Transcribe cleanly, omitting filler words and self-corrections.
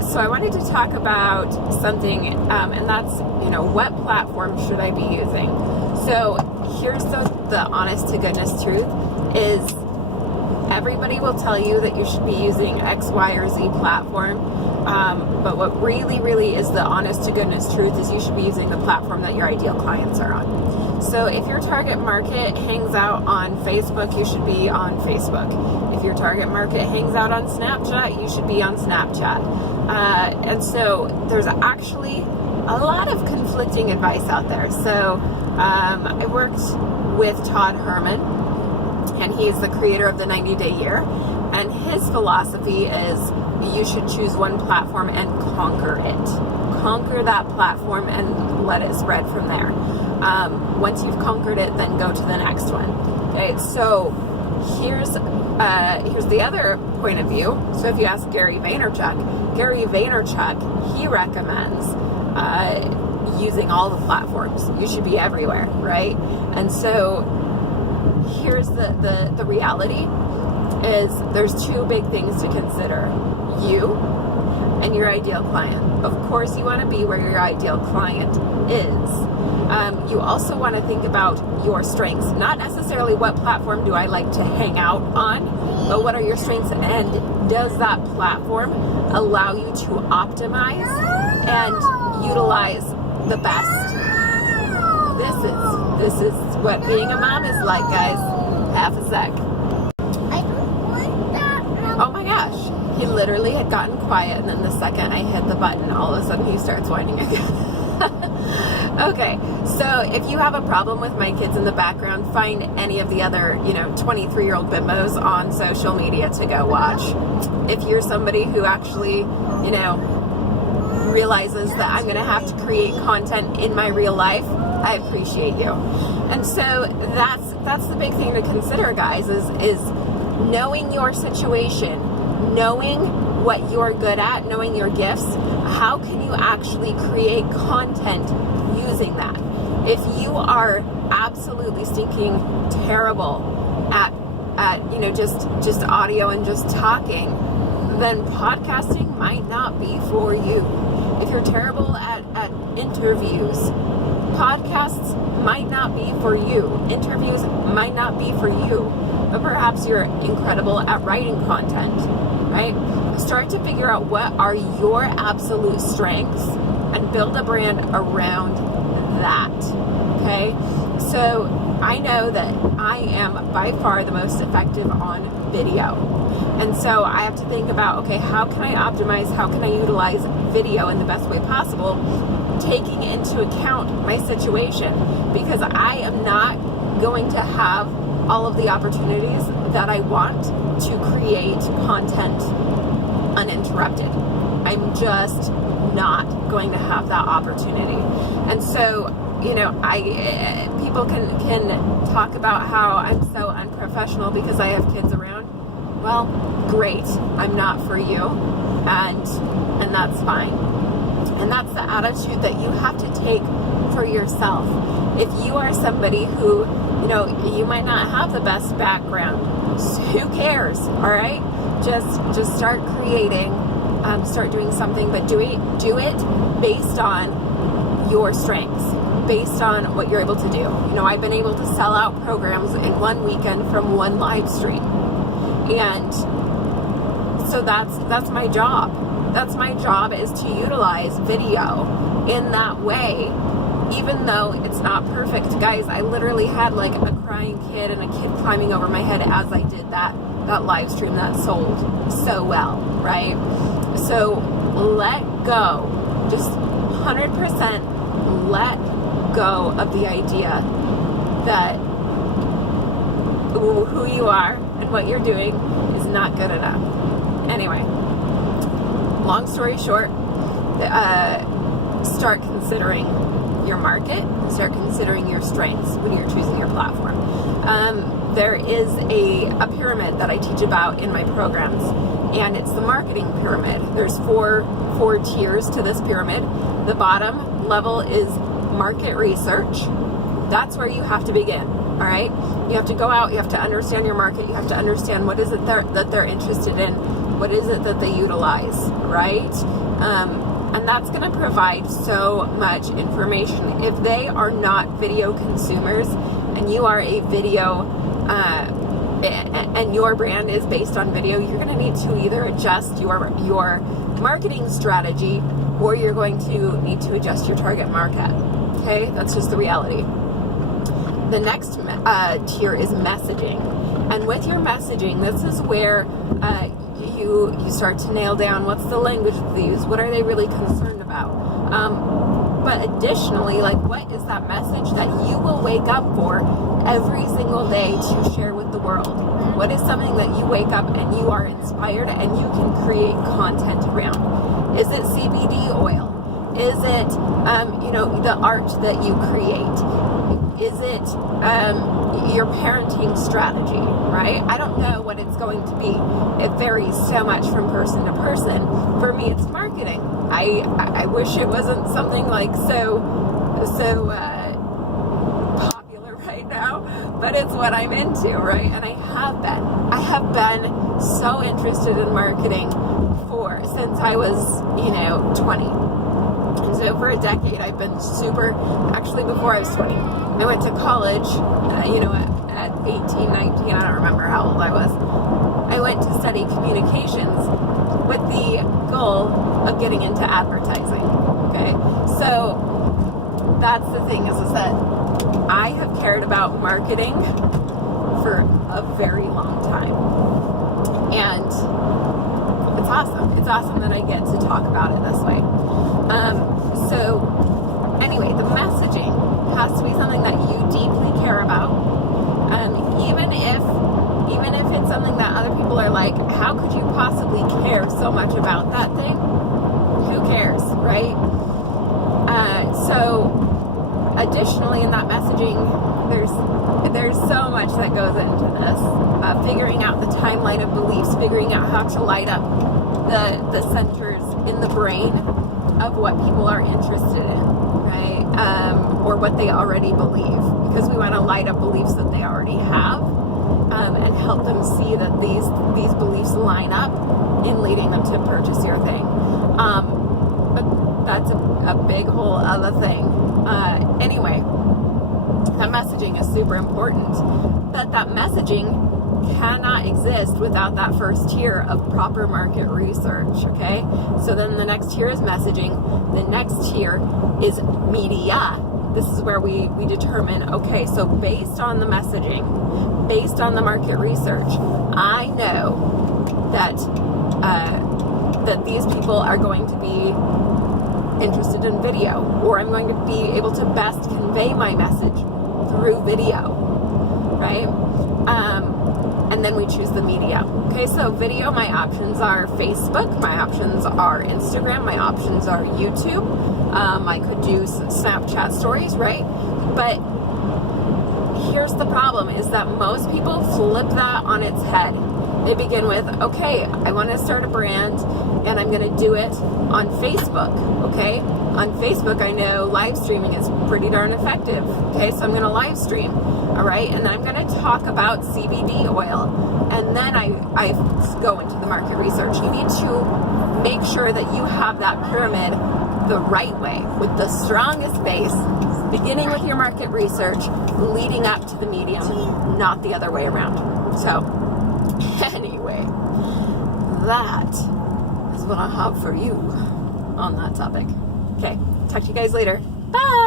So I wanted to talk about something, and that's, what platform should I be using? So here's the honest to goodness truth is everybody will tell you that you should be using X, Y, or Z platform. But what really, really is the honest to goodness truth is you should be using the platform that your ideal clients are on. So if your target market hangs out on Facebook, you should be on Facebook. If your target market hangs out on Snapchat, you should be on Snapchat. And so there's actually a lot of conflicting advice out there. So I worked with Todd Herman, and he's the creator of the 90-Day Year. And his philosophy is you should choose one platform and conquer it. Conquer that platform and let it spread from there. Once you've conquered it, then go to the next one. Okay, so here's the other point of view. So if you ask Gary Vaynerchuk, he recommends using all the platforms. You should be everywhere, right? And so here's the reality is there's two big things to consider. You and your ideal client. Of course, you want to be where your ideal client is. You also want to think about your strengths. Not necessarily what platform do I like to hang out on, but what are your strengths, and does that platform allow you to optimize and utilize the best? This is what being a mom is like, guys. Half a sec. I don't want that. Oh my gosh. He literally had gotten quiet, and then the second I hit the button, all of a sudden he starts whining again. Okay, so if you have a problem with my kids in the background, find any of the other, 23-year-old bimbos on social media to go watch. If you're somebody who actually, realizes that I'm going to have to create content in my real life, I appreciate you. And so that's the big thing to consider, guys, is knowing your situation, knowing what you're good at, knowing your gifts. How can you actually create content using that? If you are absolutely stinking terrible at just audio and just talking, then podcasting might not be for you. If you're terrible at interviews, podcasts might not be for you. Interviews might not be for you. But perhaps you're incredible at writing content, right? Start to figure out what are your absolute strengths and build a brand around that, okay? So I know that I am by far the most effective on video. And so I have to think about, okay, how can I optimize, how can I utilize video in the best way possible, taking into account my situation, because I am not going to have all of the opportunities that I want to create content uninterrupted. I'm just not going to have that opportunity. And so, people can talk about how I'm so unprofessional because I have kids around. Well, great. I'm not for you, and that's fine. And that's the attitude that you have to take for yourself. If you are somebody who, you might not have the best background, who cares? All right, just start creating, start doing something, but do it based on your strengths, based on what you're able to do. I've been able to sell out programs in one weekend from one live stream. And so that's my job. That's my job, is to utilize video in that way, even though it's not perfect. Guys, I literally had like a crying kid and a kid climbing over my head as I did that live stream that sold so well, right? So let go, just 100% let go of the idea that who you are and what you're doing is not good enough. Anyway, long story short, start considering your market, start considering your strengths when you're choosing your platform. There is a pyramid that I teach about in my programs, and it's the marketing pyramid. There's four tiers to this pyramid. The bottom level is market research. That's where you have to begin. All right, you have to go out, you have to understand your market, you have to understand what is it that they're interested in, What is it that they utilize, right? And that's going to provide so much information. If they are not video consumers and you are a video, and your brand is based on video, you're going to need to either adjust your marketing strategy, or you're going to need to adjust your target market. Okay, that's just the reality. The next tier is messaging, and with your messaging, this is where you start to nail down what's the language they use, what are they really concerned about. But additionally, like, what is that message that you will wake up for every single day to share with the world? What is something that you wake up and you are inspired and you can create content around? Is it CBD oil? Is it, the art that you create? Is it your parenting strategy, right? I don't know what it's going to be. It varies so much from person to person. For me, it's marketing. I wish it wasn't something like so popular right now, but it's what I'm into, right? And I have been so interested in marketing since I was 20. And so for a decade, I've been actually before I was 20, I went to college, at 18, 19, I don't remember how old I was. I went to study communications with the goal of getting into advertising, okay? So that's the thing is that I have cared about marketing for a very long time. And it's awesome. It's awesome that I get to talk about it this way. So anyway, the messaging has to be something that you deeply care about. Even if it's something that other people are like, how could you possibly care so much about that thing? Who cares, right? So additionally in that messaging, there's so much that goes into this. Figuring out the timeline of beliefs, figuring out how to light up the centers in the brain of what people are interested in, right? Or what they already believe, because we want to light up beliefs that they already have, and help them see that these beliefs line up in leading them to purchase your thing. But that's a big whole other thing. Anyway, that messaging is super important, but that messaging cannot exist without that first tier of proper market research, okay? So then the next tier is messaging. The next tier is media. This is where we determine, okay, so based on the messaging, based on the market research, I know that that these people are going to be interested in video, or I'm going to be able to best convey my message through video, right? And then we choose the media. Okay, so video, my options are Facebook, my options are Instagram, my options are YouTube. I could do Snapchat stories, right? But here's the problem, is that most people flip that on its head. They begin with, okay, I want to start a brand and I'm going to do it on Facebook, okay? On Facebook, I know live streaming is pretty darn effective, okay? So I'm going to live stream, all right? And then I'm going to talk about CBD oil. And then I go into the market research. You need to make sure that you have that pyramid the right way, with the strongest base, beginning with your market research, leading up to the medium, not the other way around. So, anyway, that is what I have for you on that topic. Okay, talk to you guys later. Bye!